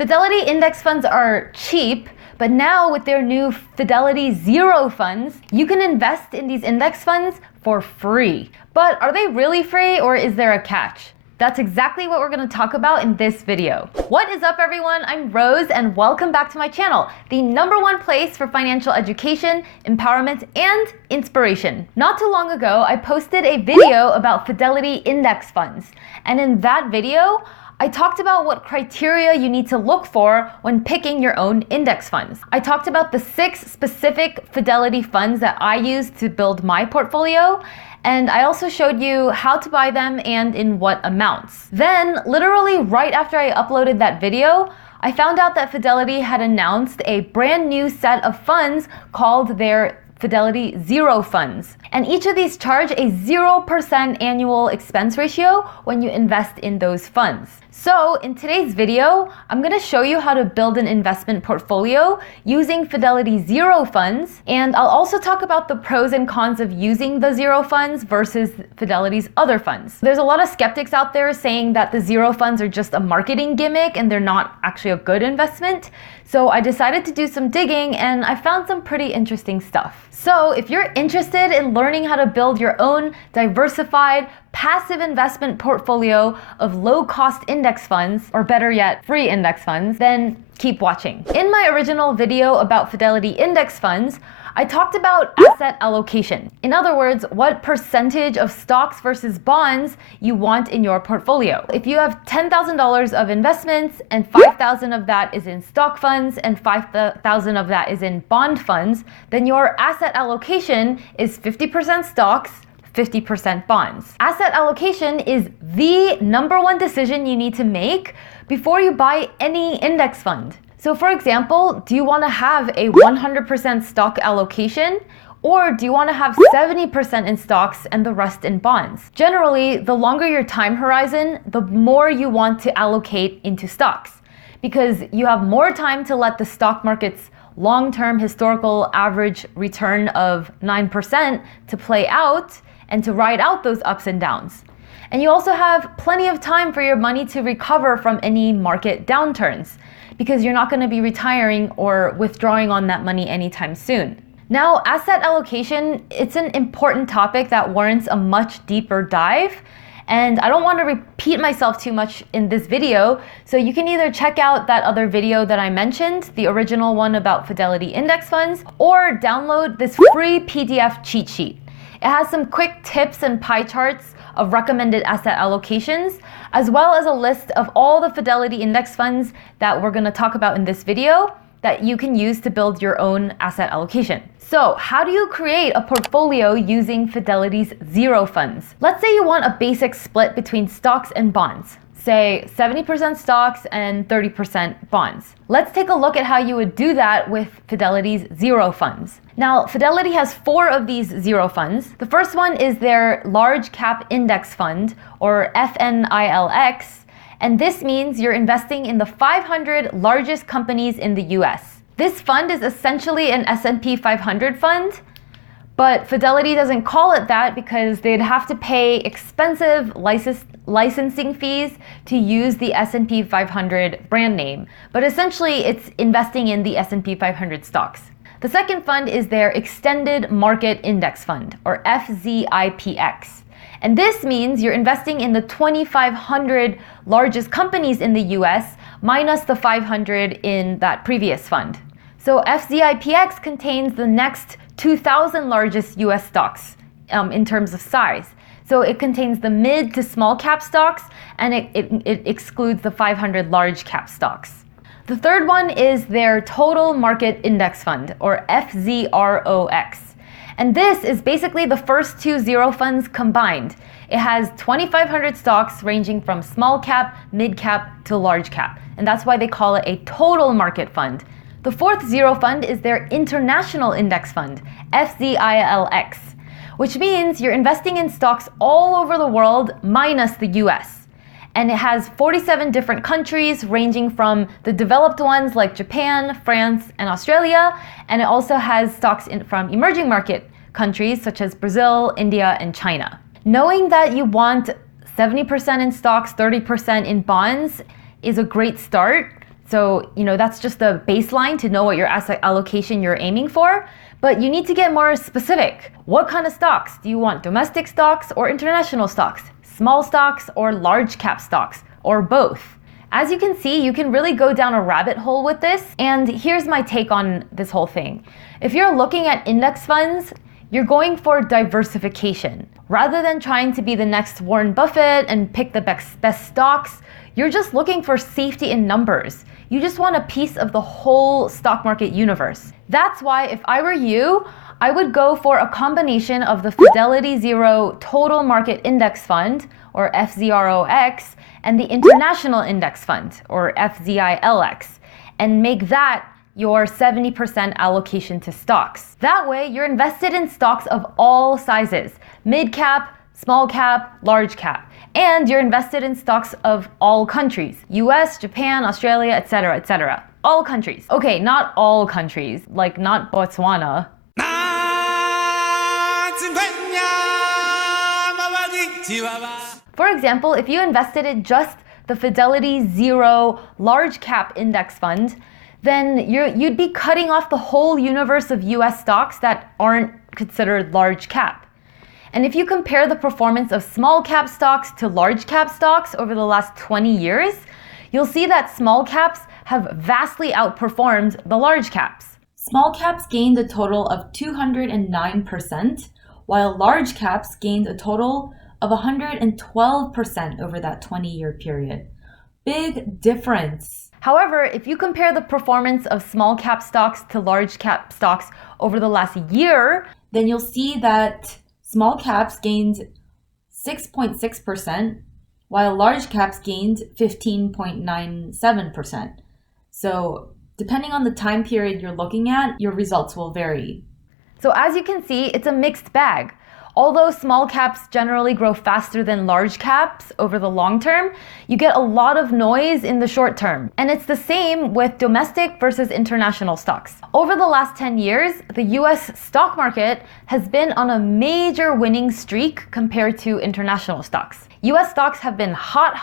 Fidelity index funds are cheap, but now with their new Fidelity Zero funds, you can invest in these index funds for free. But are they really free, or is there a catch? That's exactly what we're going to talk about in this video. What is up, everyone? I'm Rose, and welcome back to my channel, the #1 place for financial education, empowerment, and inspiration. Not too long ago, I posted a video about Fidelity index funds, and in that video, I talked about what criteria you need to look for when picking your own index funds. I talked about the 6 specific Fidelity funds that I use to build my portfolio, and I also showed you how to buy them and in what amounts. Then, literally right after I uploaded that video, I found out that Fidelity had announced a brand new set of funds called their Fidelity Zero funds. And each of these charge a 0% annual expense ratio when you invest in those funds. So in today's video, I'm going to show you how to build an investment portfolio using Fidelity Zero funds. And I'll also talk about the pros and cons of using the Zero funds versus Fidelity's other funds. There's a lot of skeptics out there saying that the Zero funds are just a marketing gimmick and they're not actually a good investment. So I decided to do some digging and I found some pretty interesting stuff. So if you're interested in learning how to build your own diversified, passive investment portfolio of low-cost index funds, or better yet, free index funds, then keep watching. In my original video about Fidelity index funds, I talked about asset allocation. In other words, what percentage of stocks versus bonds you want in your portfolio. If you have $10,000 of investments and $5,000 of that is in stock funds and $5,000 of that is in bond funds, then your asset allocation is 50% stocks, 50% bonds. Asset allocation is the #1 decision you need to make before you buy any index fund. So for example, do you want to have a 100% stock allocation, or do you want to have 70% in stocks and the rest in bonds? Generally, the longer your time horizon, the more you want to allocate into stocks, because you have more time to let the stock market's long-term historical average return of 9% to play out and to ride out those ups and downs. And you also have plenty of time for your money to recover from any market downturns, because you're not going to be retiring or withdrawing on that money anytime soon. Now, asset allocation, it's an important topic that warrants a much deeper dive, and I don't want to repeat myself too much in this video, so you can either check out that other video that I mentioned, the original one about Fidelity index funds, or download this free PDF cheat sheet. It has some quick tips and pie charts of recommended asset allocations, as well as a list of all the Fidelity index funds that we're going to talk about in this video that you can use to build your own asset allocation. So how do you create a portfolio using Fidelity's Zero funds? Let's say you want a basic split between stocks and bonds. Say 70% stocks and 30% bonds. Let's take a look at how you would do that with Fidelity's Zero funds. Now, Fidelity has 4 of these Zero funds. The first one is their Large Cap Index Fund, or FNILX, and this means you're investing in the 500 largest companies in the US. This fund is essentially an S&P 500 fund, but Fidelity doesn't call it that because they'd have to pay expensive licensing fees to use the S&P 500 brand name. But essentially, it's investing in the S&P 500 stocks. The second fund is their Extended Market Index Fund, or FZIPX. And this means you're investing in the 2,500 largest companies in the US minus the 500 in that previous fund. So FZIPX contains the next 2,000 largest US stocks in terms of size. So it contains the mid to small cap stocks, and it excludes the 500 large cap stocks. The third one is their Total Market Index Fund, or FZROX. And this is basically the first 2 Zero funds combined. It has 2,500 stocks ranging from small cap, mid cap to large cap. And that's why they call it a total market fund. The fourth Zero fund is their International Index Fund, FZILX, which means you're investing in stocks all over the world minus the US. And it has 47 different countries ranging from the developed ones like Japan, France, and Australia. And it also has stocks from emerging market countries such as Brazil, India, and China. Knowing that you want 70% in stocks, 30% in bonds is a great start. So, that's just the baseline to know what your asset allocation you're aiming for. But you need to get more specific. What kind of stocks? Do you want domestic stocks or international stocks? Small stocks or large cap stocks? Or both? As you can see, you can really go down a rabbit hole with this. And here's my take on this whole thing. If you're looking at index funds, you're going for diversification. Rather than trying to be the next Warren Buffett and pick the best stocks, you're just looking for safety in numbers. You just want a piece of the whole stock market universe. That's why if I were you, I would go for a combination of the Fidelity Zero Total Market Index Fund, or FZROX, and the International Index Fund, or FZILX, and make that your 70% allocation to stocks. That way, you're invested in stocks of all sizes, mid cap, small cap, large cap. And you're invested in stocks of all countries, US, Japan, Australia, etc., etc. All countries. Okay, not all countries, like not Botswana. For example, if you invested in just the Fidelity Zero Large Cap Index Fund, then you'd be cutting off the whole universe of US stocks that aren't considered large cap. And if you compare the performance of small cap stocks to large cap stocks over the last 20 years, you'll see that small caps have vastly outperformed the large caps. Small caps gained a total of 209%, while large caps gained a total of 112% over that 20-year period. Big difference. However, if you compare the performance of small cap stocks to large cap stocks over the last year, then you'll see that small caps gained 6.6%, while large caps gained 15.97%. So depending on the time period you're looking at, your results will vary. So as you can see, it's a mixed bag. Although small caps generally grow faster than large caps over the long term, you get a lot of noise in the short term. And it's the same with domestic versus international stocks. Over the last 10 years, the US stock market has been on a major winning streak compared to international stocks. US stocks have been hot,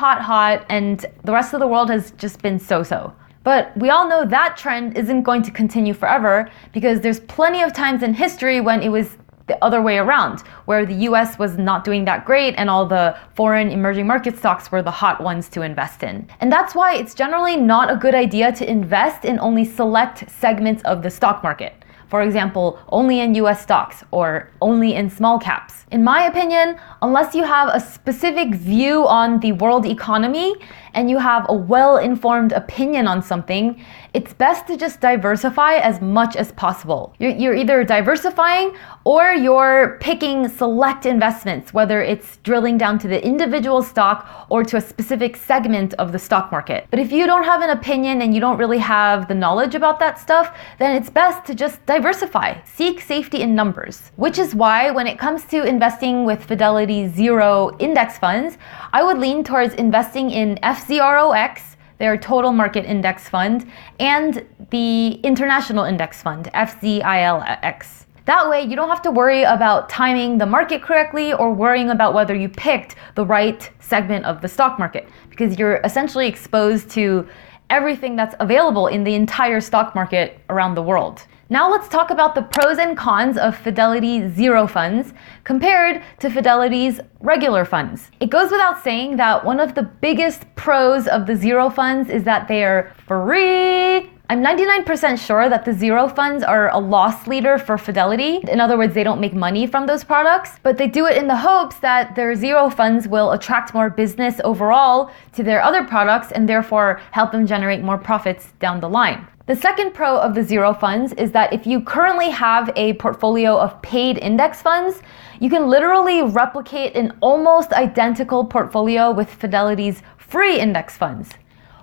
and the rest of the world has just been so-so. But we all know that trend isn't going to continue forever because there's plenty of times in history when it was the other way around, where the US was not doing that great and all the foreign emerging market stocks were the hot ones to invest in. And that's why it's generally not a good idea to invest in only select segments of the stock market. For example, only in US stocks or only in small caps. In my opinion, unless you have a specific view on the world economy and you have a well-informed opinion on something, it's best to just diversify as much as possible. You're either diversifying or you're picking select investments, whether it's drilling down to the individual stock or to a specific segment of the stock market. But if you don't have an opinion and you don't really have the knowledge about that stuff, then it's best to just diversify. Seek safety in numbers. Which is why when it comes to investing with Fidelity Zero Index Funds, I would lean towards investing in FZROX, their Total Market Index Fund, and the International Index Fund, FZILX. That way, you don't have to worry about timing the market correctly or worrying about whether you picked the right segment of the stock market, because you're essentially exposed to everything that's available in the entire stock market around the world. Now let's talk about the pros and cons of Fidelity Zero funds compared to Fidelity's regular funds. It goes without saying that one of the biggest pros of the Zero funds is that they are free. I'm 99% sure that the Zero funds are a loss leader for Fidelity. In other words, they don't make money from those products, but they do it in the hopes that their Zero funds will attract more business overall to their other products and therefore help them generate more profits down the line. The second pro of the Zero funds is that if you currently have a portfolio of paid index funds, you can literally replicate an almost identical portfolio with Fidelity's free index funds.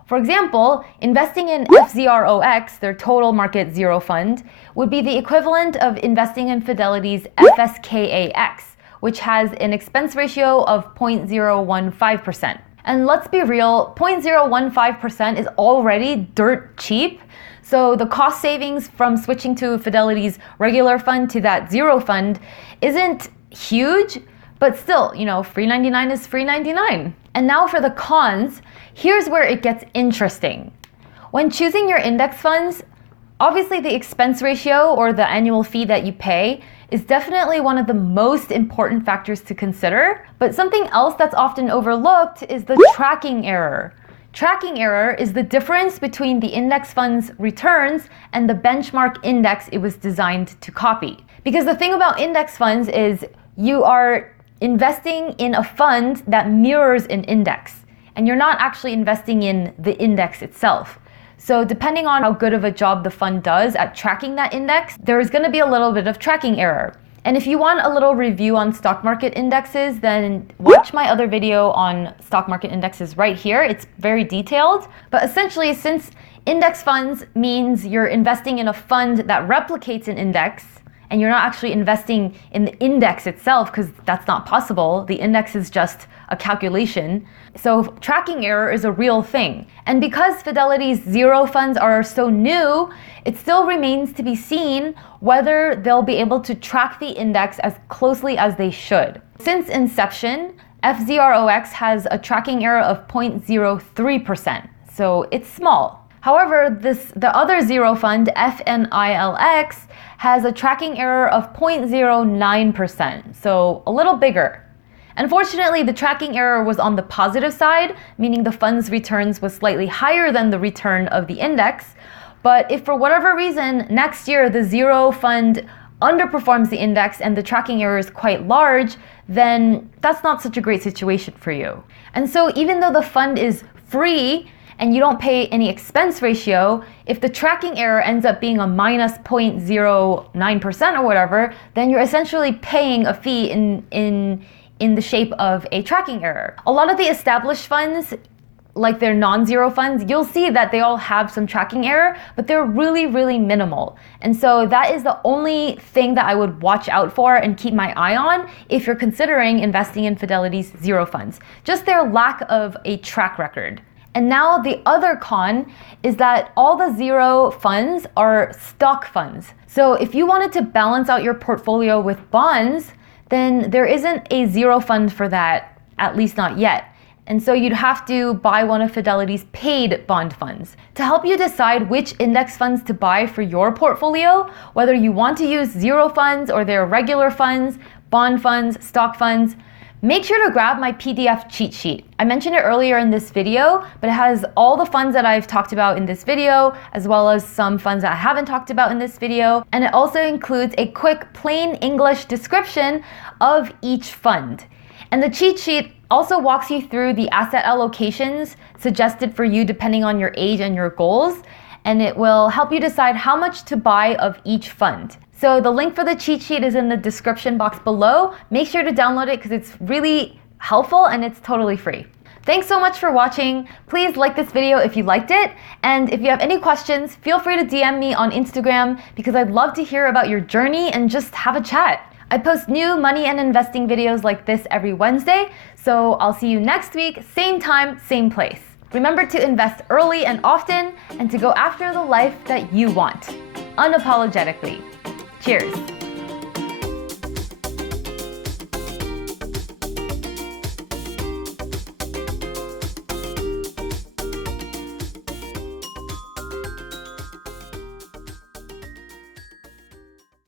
For example, investing in FZROX, their Total Market Zero Fund, would be the equivalent of investing in Fidelity's FSKAX, which has an expense ratio of 0.015%. And let's be real, 0.015% is already dirt cheap. So the cost savings from switching to Fidelity's regular fund to that Zero fund isn't huge, but still, free 99 is free 99. And now for the cons, here's where it gets interesting. When choosing your index funds, obviously the expense ratio or the annual fee that you pay is definitely one of the most important factors to consider. But something else that's often overlooked is the tracking error. Tracking error is the difference between the index fund's returns and the benchmark index it was designed to copy. Because the thing about index funds is you are investing in a fund that mirrors an index, and you're not actually investing in the index itself. So depending on how good of a job the fund does at tracking that index, there is going to be a little bit of tracking error. And if you want a little review on stock market indexes, then watch my other video on stock market indexes right here. It's very detailed. But essentially, since index funds means you're investing in a fund that replicates an index, and you're not actually investing in the index itself because that's not possible. The index is just a calculation. So tracking error is a real thing. And because Fidelity's zero funds are so new, it still remains to be seen whether they'll be able to track the index as closely as they should. Since inception, FZROX has a tracking error of 0.03%, so it's small. However, the other zero fund, FNILX, has a tracking error of 0.09%, so a little bigger. Unfortunately, the tracking error was on the positive side, meaning the fund's returns was slightly higher than the return of the index. But if for whatever reason next year the zero fund underperforms the index and the tracking error is quite large, then that's not such a great situation for you. And so even though the fund is free and you don't pay any expense ratio, if the tracking error ends up being a minus 0.09% or whatever, then you're essentially paying a fee in the shape of a tracking error. A lot of the established funds, like their non-zero funds, you'll see that they all have some tracking error, but they're really, really minimal. And so that is the only thing that I would watch out for and keep my eye on if you're considering investing in Fidelity's zero funds. Just their lack of a track record. And now the other con is that all the zero funds are stock funds. So if you wanted to balance out your portfolio with bonds, then there isn't a zero fund for that, at least not yet. And so you'd have to buy one of Fidelity's paid bond funds. To help you decide which index funds to buy for your portfolio, whether you want to use zero funds or their regular funds, bond funds, stock funds, make sure to grab my PDF cheat sheet. I mentioned it earlier in this video, but it has all the funds that I've talked about in this video, as well as some funds that I haven't talked about in this video. And it also includes a quick plain English description of each fund. And the cheat sheet also walks you through the asset allocations suggested for you depending on your age and your goals. And it will help you decide how much to buy of each fund. So the link for the cheat sheet is in the description box below. Make sure to download it because it's really helpful and it's totally free. Thanks so much for watching. Please like this video if you liked it. And if you have any questions, feel free to DM me on Instagram because I'd love to hear about your journey and just have a chat. I post new money and investing videos like this every Wednesday. So I'll see you next week, same time, same place. Remember to invest early and often and to go after the life that you want, unapologetically. Cheers.